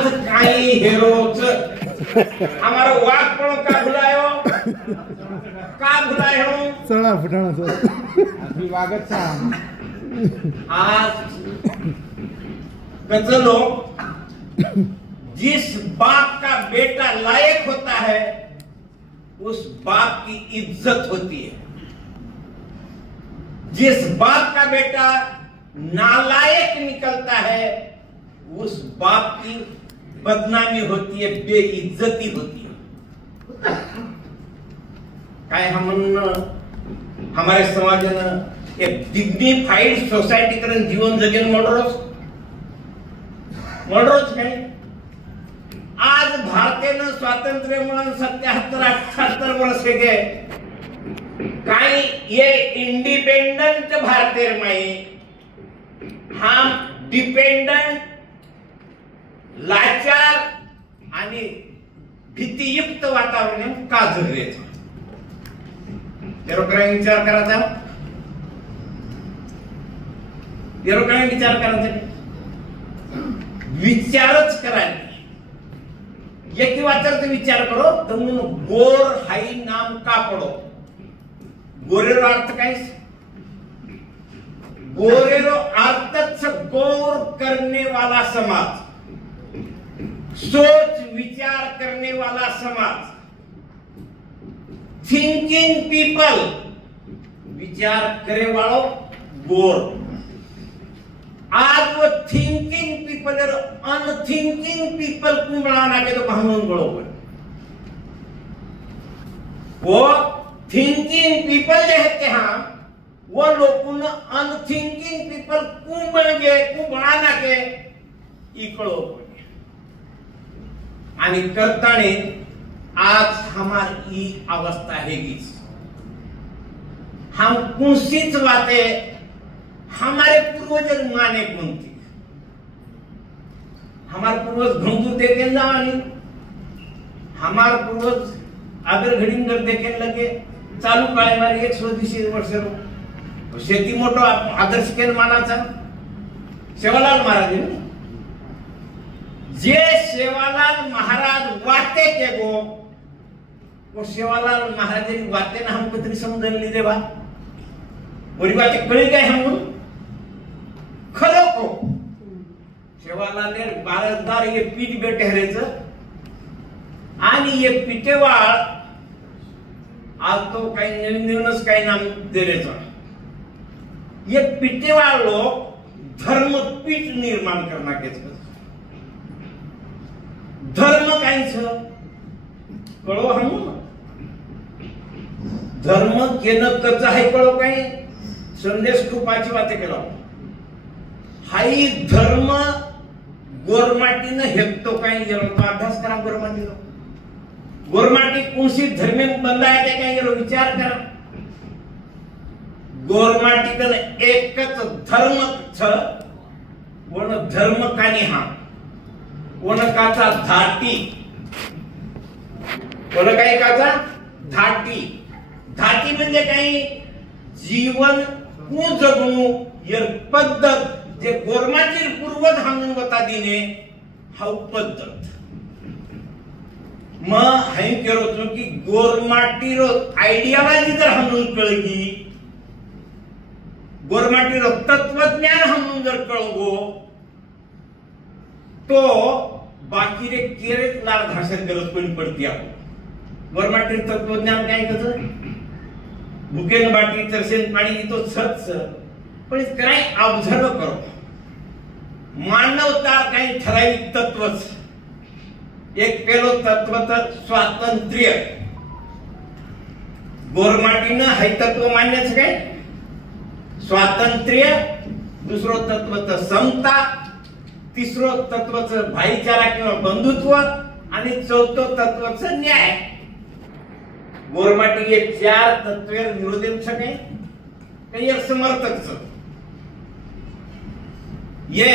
आज काई हेरोच हमारा वाक पण का भुलायो चला फुटाणा सर अभी वागत था आज गजलो जिस बाप का बेटा लायक होता है उस बाप की इज्जत होती है, जिस बाप का बेटा नालायक निकलता है उस बाप की बदनामी होती है, बेइज्जती होती है। काय हमारे समाजानं एक डिग्निफाईड सोसायटी करून जीवन जगेन म्हणरोच काय आज भारतेनं स्वातंत्र्य म्हणून 77-78 वर्ष हो गए काही ये इंडिपेंडेंट भारतेर में हम डिपेंडेंट लाचार आणि भीतियुक्त वातावरण का जगले विचार करायचा विचार करायचा विचारच करायचा एक वाचार विचार करो तो गोर हाई नाम का पडो गोरेरो अर्थ काय गोरेरो अर्थच गौर करने वाला समाज, सोच विचार करने वाला समाज, थिंकिंग पीपल विचार करे वालों गोर। आज वो थिंकिंग पीपल और अनथिंकिंग पीपल को बनाना के तो कानून बड़ो वो थिंकिंग पीपल जो है हाँ वो लोगों ने अनथिंकिंग पीपल को बनाना के इकड़ो आणि करताने आज हमारी अवस्था है हम कुंसित बातें हमारे पूर्वज माने कौन थी, हमारे पूर्वज घंगूर देखे जावानी, हमारे पूर्वज आगर घडींगर देखे लगे चालू काळे मारी 120 वर्ष शेती मोठो आदर्श केन मानाचा सेवालाल महाराज जे सेवालाल महाराज वाते के गो वो सेवालाल महाराज वाते ना हमको तरी समझ ली दे बा बड़ी बातें कड़ी गए हम खरो को सेवालाल ने बारदार ये पीठ बेटे हरेचं आणि ये पिटेवाळ आज तो काही नवीनच काही नाम दिलेचं ये पिटेवाळ लोग धर्मपीठ निर्माण करना के धर्म काहीच कळो हम धर्म केनं कच आहे कळो काही संदेश कृपाची वाते केला हाई धर्म गोरमाटीनं हेपतो काही गेलो तो अभ्यास करा गोरमाटीनो गोरमाटी कोणसी धर्मी बंद आहे ते काही गेलो विचार करा गोरमाटीकन एकच धर्म छ वन धर्म कानी हा वन काचा धाटी वन काही काचा धाटी धाटी म्हणजे काही जीवन को जगू यर पद्धत जे गोरमाची पूर्वज हांगून वता दिने हाउ पद्धत म हाई केरो तो की गोरमाटी रो आइडियोलॉजी जर हांगून कळगी गोरमाटी रो तत्वज्ञान हांगून जर कळगो तो बाकी रे केरेच लार भाषण गरज पण पडती आपण गोरमाटी तत्वज्ञान काय कसं भुकेन बाटी तरसेन पाणी तो सच पण काय ऑब्झर्व करो मानवता काही ठराविक तत्वच एक पेलो तत्व तर स्वातंत्र्य गोरमाटीनं हे तत्व मान्यच काय स्वातंत्र्य दुसरो तत्व तर समता तिसरो तत्वच भाईचारा किंवा बंधुत्व आणि चौथो तत्वच न्याय गोरमाटी ये 4 तत्वेर विरोधी छके काही समर्थक ये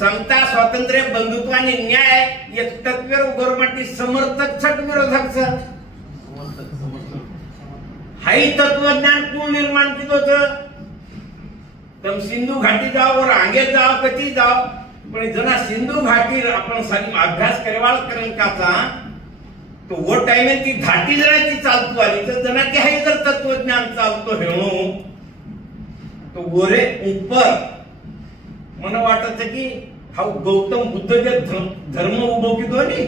समता स्वातंत्र्य बंधुत्व आणि न्याय ये तत्वेर गोरमाटी समर्थक छक विरोधक छ हाई तत्वज्ञान कोण निर्माण केलं होतं तम सिंधु घाटी जाओ और आगे जाओ कती जाओ पण जना सिंधु घाटी अपन सारी अभ्यास करेवाळ करन काचा तो वो टाइम ती घाटी जरा ती चालतो आली तर जना की हाय जर तत्वज्ञान चालतो हेणो तो वरे ऊपर મને वाटत की हाउ गौतम बुद्ध जे धर्म उभो कीधो नी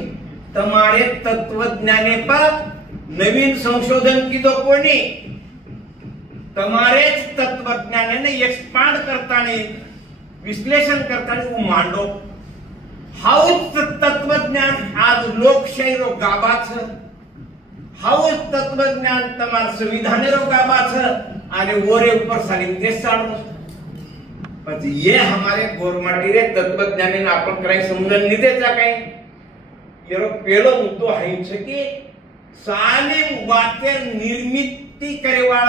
तमारे तत्वज्ञाने पर नवीन संशोधन कीधो कोणी तमारे तत्वज्ञाने एक्सपांड करताने विश्लेषण करताने वो मांडो हाउस तत्वज्ञान आज लोकशाही रो गाबा छ हाउस तत्वज्ञान तमार संविधान रो गाबा छ आने वोरे ऊपर सारी देश चालू पर ये हमारे गवर्नमेंट रे तत्वज्ञान ने आपण कराई समजन नहीं देता कई येरो पेलो मुद्दो है छ की साली वाक्य निर्मिती करेवाळ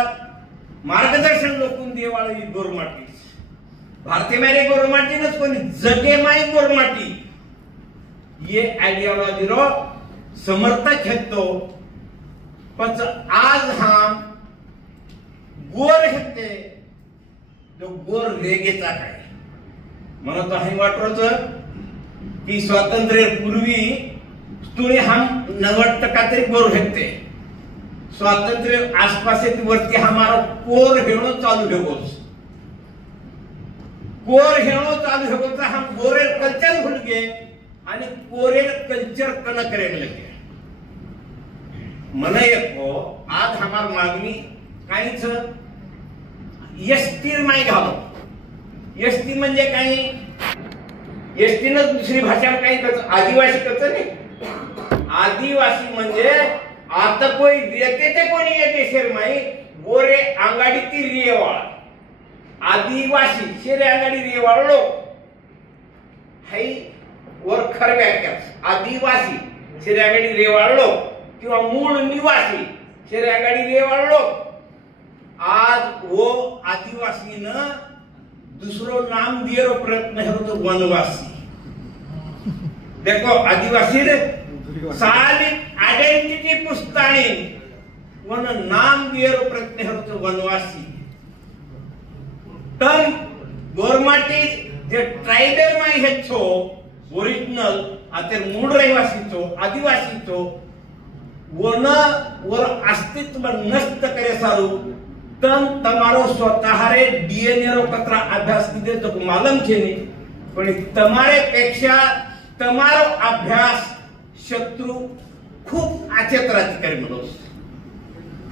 मार्गदर्शन लोकून देवाळ ही गवर्नमेंट भारतीय मेरे गवर्नमेंट ने कोणी जगे माई गवर्नमेंट ये आइडियोलॉजी रो समर्थक है तो पण आज हम गोर हेते तो गोर रेगेचा काय मला तो हाय वाटरोच की स्वातंत्र्य पूर्वी तुळे हम 90% तरी गोर हेते स्वातंत्र्य आसपास वरती हमारा कोर हेणो चालू ठेवोस कोर हेणो चालू ठेवोस हम गोरे कल्चर भूल गए आणि कोरे कल्चर कन करेन लगे મને एको आज हमार मागणी काहीच एसटी नाही घालो एसटी म्हणजे काही एसटी न दुसरी भाषा काही करत आदिवासी करत नाही आदिवासी म्हणजे आता कोई देते ते कोणी येते शर्माई बोरे अंगाडी ती रेवाळ आदिवासी शेरे अंगाडी रेवाळ लोक हाई वर खर व्याख्या आदिवासी शेरे अंगाडी रेवाळ लोक किंवा मूळ निवासी शेरे अंगाडी रेवाळ लोक आज वो आदिवासी न दूसरो नाम दिए रो प्रयत्न है तो वनवासी देखो आदिवासी रे साली आइडेंटिटी पुस्तानी वन नाम दिए रो प्रयत्न है तो वनवासी तम गोरमाटी जे ट्राइबल माई है छो ओरिजिनल आते मूळ रहिवासी छो आदिवासी छो वन वर अस्तित्व नष्ट करे सारू तम तमारो स्वतः रे डीएनए रो कतरा अभ्यास कीधे तो मालूम छे ने पण तमारे पेक्षा तमारो अभ्यास शत्रु खूप आचेतराची करे म्हणोस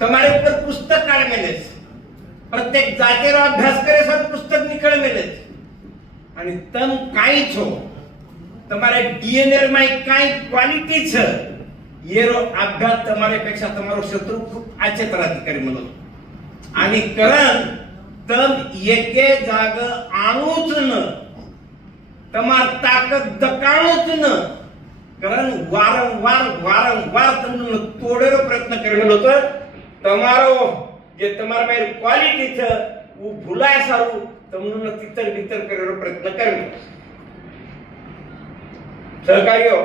तमारे ऊपर पुस्तक काढ मेलेस प्रत्येक जागेरो अभ्यास करे सब पुस्तक निकळ मेलेस आणि तम काई छो तमारे डीएनए में काई क्वालिटी छ येरो अभ्यास तमारे पेक्षा तमारो शत्रु खूप आचेतराची करे म्हणोस आणि करण तम एके जाग आणूच न तमार ताकद दकाणूच न कारण वारंवार તમને તોડેરો પ્રયત્ન કરેલો હતો તમારો જે તમારા માં ક્વોલિટી છે वो ભૂલાય સારું તમને તિતર ભીતર કરેલો પ્રયત્ન કર્યો સહકાર્યો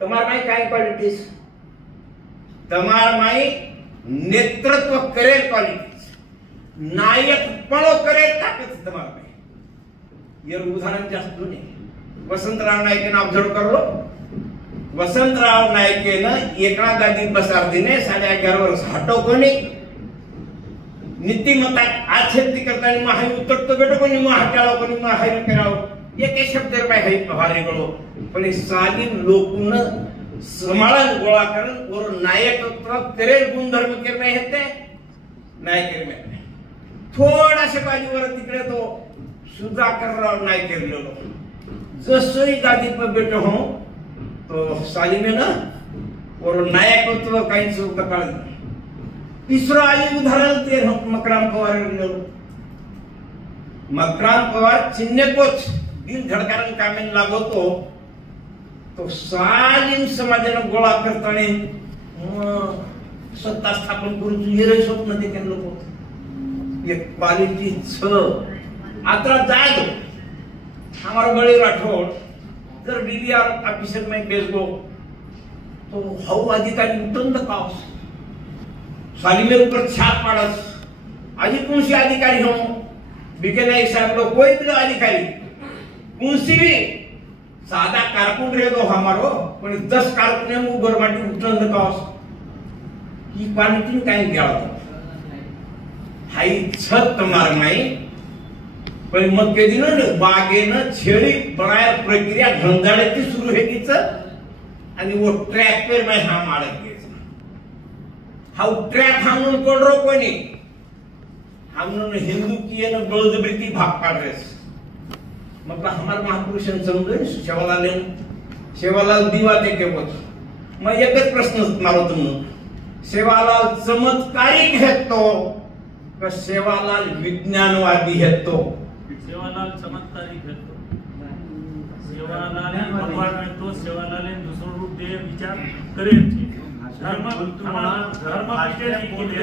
તમારા માં કાઈ ક્વોલિટીસ તમારા માં नेतृत्व करे क्वालिटीज नायकपणो करे ताकद તમારા માં ये उदाहरण जास्त दोन्ही वसंतराव नाईक ऑब्झर्व करलो वसंतराव नाईकेन एका गादी बसार दिने 11.5 वर्ष हटो कोणी नीतिमत्ता आच्छेदी करतानी माही उतरतो बेटो कोणी महाटाळो कोणी माही कराव एके शब्द रे माही भारे गळो पण साली लोकून समाळन गोळा करून और नायकत्व करे गुणधर्म के में हेते नायक में थोड़ा से बाजूवर तिकडे तो सुधाकरराव नाईक केलेलो जसोई गादी पर बैठो हूं तो साली में ना और नायकत्व काही सुख काळ तीसरा आई उदाहरण ते Markram Pawar low Markram Pawar चिन्ने कोच दिल धडकारण कामेन लागो तो सालीम समाजाने गोळा करताने सत्ता स्थापन करून हे स्वप्न देते लोक एक क्वालिटी छ आता जाग हमारा बड़े राठौड़ जर डीडीआर ऑफिसर में बेच गो तो हाउ अधिकारी उतंद काउस साली मेरे ऊपर छाप पाड़स आज कौन सी अधिकारी हो बिके नहीं साहब लोग कोई भी अधिकारी कौन सी भी सादा कारकुन रे दो हमारो पण 10 कारकुने मु गरमाटी उठन कास ही क्वालिटी काय गेला हाई छत मार नाही पण मग के दिन बागेनं छेडी बनाय प्रक्रिया घंजाळ्याची सुरू आहे कीच आणि वो ट्रॅक पे मैं हा मारत गेस हा ट्रॅक हमन कोण रो कोणी हमन हिंदू की न बळजबरी भाग पाडरेस मतलब हमारे महापुरुषन समझे सेवालाल दिवा ते के बोल मैं एकच प्रश्न मारो तुम्हाला सेवालाल चमत्कारिक है तो का सेवालाल विज्ञानवादी है तो सेवालाल चमत्कारिक है तो सेवालाल भगवान है तो सेवालाल ने दूसरा रूप दे विचार करे धर्म पीछे नहीं